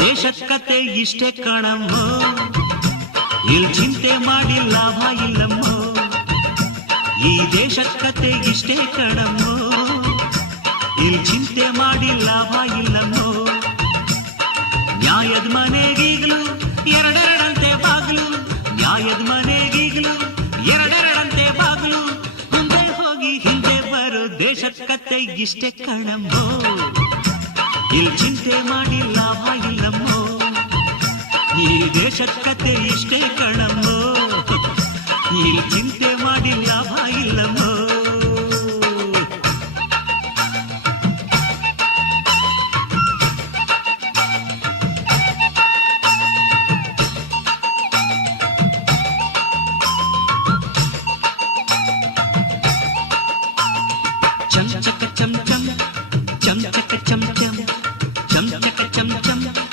ದೇಶದ ಕತೆ ಇಷ್ಟೇ ಕಣಮ್ಮೋ, ಇಲ್ಲಿ ಚಿಂತೆ ಮಾಡಿ ಲಾಭ ಇಲ್ಲಮ್ಮೋ. ಈ ದೇಶದ ಕತೆ ಇಷ್ಟೇ ಕಣಮ್ಮೋ, ಇಲ್ಲಿ ಚಿಂತೆ ಮಾಡಿ ಲಾಭ ಇಲ್ಲಮ್ಮೋ. ನ್ಯಾಯದ ಮನೆಗೀಗ್ಲು ಎರಡೆರಡಂತೆ ಬಾಗ್ಲು, ನ್ಯಾಯದ ಮನೆಗೀಗ್ಲು ಎರಡೆರಡಂತೆ ಬಾಗ್ಲು. ಮುಂದೆ ಹೋಗಿ ಹಿಂದೆ ಬರೋ ದೇಶದ ಕತೆ ಇಷ್ಟೇ ಕಣಮ್ಮೋ, ಇಲ್ಲಿ ಚಿಂತೆ ಮಾಡಿ ಲಾಭ ಇಲ್ಲಮ್ಮೋ. ಈ ದೇಶದ ಕತೆ ಇಷ್ಟೇ ಕಣಮ್ಮೋ, ಇಲ್ಲಿ ಚಿಂತೆ ಮಾಡಿ ಲಾಭ ಇಲ್ಲಮ್ಮೋ.